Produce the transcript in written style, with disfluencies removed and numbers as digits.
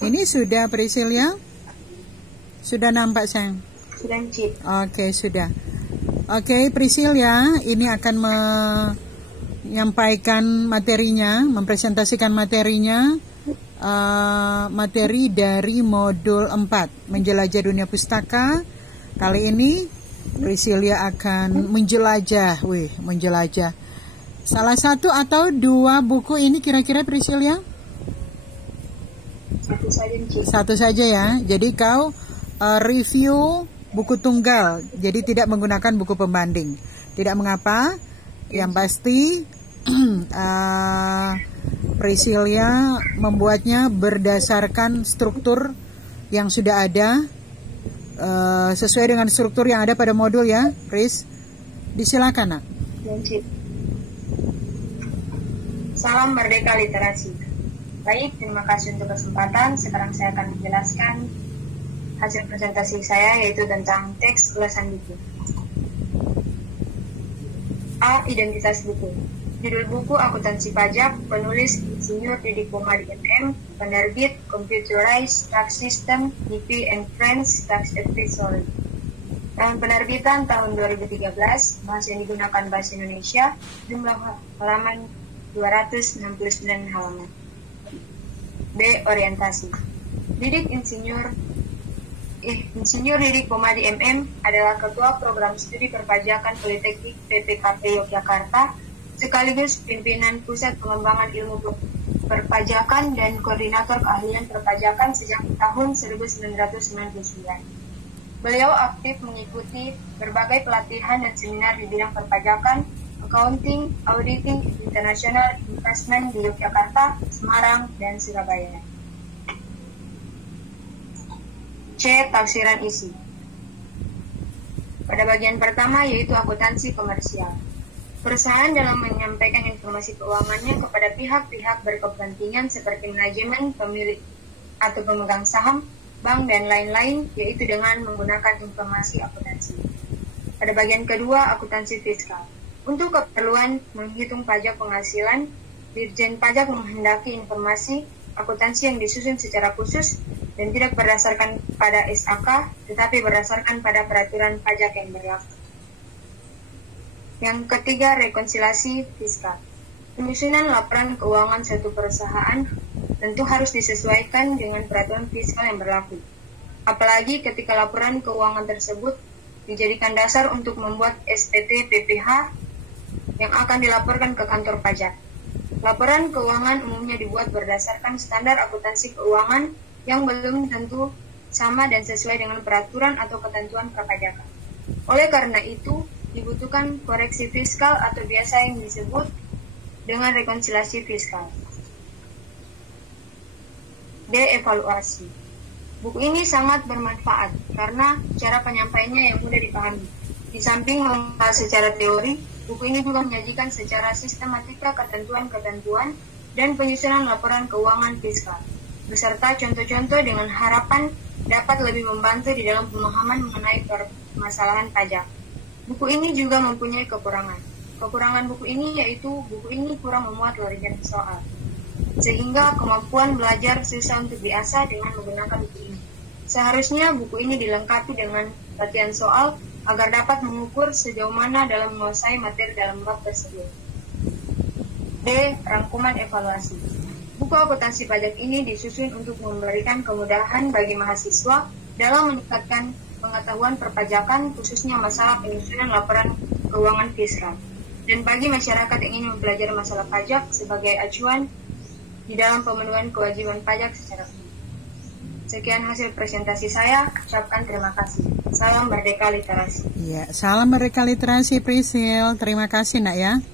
Ini sudah Priscilia? Sudah nampak sayang? Sudah, Cip. Oke, sudah. Oke, Priscilia, ini akan menyampaikan materinya, mempresentasikan materinya, materi dari modul 4, menjelajah dunia pustaka. Kali ini Priscilia akan menjelajah, salah satu atau dua buku ini kira-kira Priscilia? Satu saja, Cip. Satu saja ya. Jadi kau review buku tunggal, jadi tidak menggunakan buku pembanding. Tidak mengapa, yang pasti Priscilia membuatnya berdasarkan struktur yang sudah ada, sesuai dengan struktur yang ada pada modul ya, Pris. Disilakan, Nak. Salam Merdeka Literasi. Baik, terima kasih untuk kesempatan. Sekarang saya akan menjelaskan hasil presentasi saya, yaitu tentang teks ulasan buku. A. Identitas buku. Judul buku Akuntansi Pajak, penulis Insinyur Didik Kumadi MM, penerbit Computerized Tax System, DP and Friends Tax Advisory. Tahun penerbitan tahun 2013, bahasa yang digunakan bahasa Indonesia, jumlah halaman 269 halaman. B. Orientasi. Insinyur Didik Kumadi MM adalah Ketua Program Studi Perpajakan Politeknik PPKP Yogyakarta, sekaligus pimpinan Pusat Pengembangan Ilmu Perpajakan dan Koordinator Keahlian Perpajakan sejak tahun 1999. Beliau aktif mengikuti berbagai pelatihan dan seminar di bidang perpajakan, accounting, auditing, international investment di Yogyakarta, Semarang, dan Surabaya. C. Tafsiran isi. Pada bagian pertama yaitu akuntansi komersial. Perusahaan dalam menyampaikan informasi keuangannya kepada pihak-pihak berkepentingan seperti manajemen, pemilik atau pemegang saham, bank, dan lain-lain, yaitu dengan menggunakan informasi akuntansi. Pada bagian kedua, akuntansi fiskal. Untuk keperluan menghitung pajak penghasilan, Dirjen Pajak menghendaki informasi akuntansi yang disusun secara khusus dan tidak berdasarkan pada SAK, tetapi berdasarkan pada peraturan pajak yang berlaku. Yang ketiga, rekonsiliasi fiskal. Penyusunan laporan keuangan suatu perusahaan tentu harus disesuaikan dengan peraturan fiskal yang berlaku. Apalagi ketika laporan keuangan tersebut dijadikan dasar untuk membuat SPT PPH yang akan dilaporkan ke kantor pajak. Laporan keuangan umumnya dibuat berdasarkan standar akuntansi keuangan yang belum tentu sama dan sesuai dengan peraturan atau ketentuan perpajakan. Oleh karena itu, dibutuhkan koreksi fiskal atau biasa yang disebut dengan rekonsiliasi fiskal. D. Evaluasi. Buku ini sangat bermanfaat karena cara penyampaiannya yang mudah dipahami. Di samping membahas secara teori, buku ini juga menyajikan secara sistematika ketentuan-ketentuan dan penyusunan laporan keuangan fiskal, beserta contoh-contoh dengan harapan dapat lebih membantu di dalam pemahaman mengenai permasalahan pajak. Buku ini juga mempunyai kekurangan. Kekurangan buku ini yaitu buku ini kurang memuat larian soal, sehingga kemampuan belajar susah untuk diasah dengan menggunakan buku ini. Seharusnya buku ini dilengkapi dengan latihan soal agar dapat mengukur sejauh mana dalam menguasai materi dalam bab tersebut. D. Rangkuman evaluasi. Buku akuntansi pajak ini disusun untuk memberikan kemudahan bagi mahasiswa dalam meningkatkan pengetahuan perpajakan, khususnya masalah penyusunan laporan keuangan fiskal, dan bagi masyarakat yang ingin mempelajari masalah pajak sebagai acuan di dalam pemenuhan kewajiban pajak secara umum. Sekian hasil presentasi saya, ucapkan terima kasih. Salam Merdeka Literasi. Ya, salam Merdeka Literasi, Priscil. Terima kasih, Nak ya.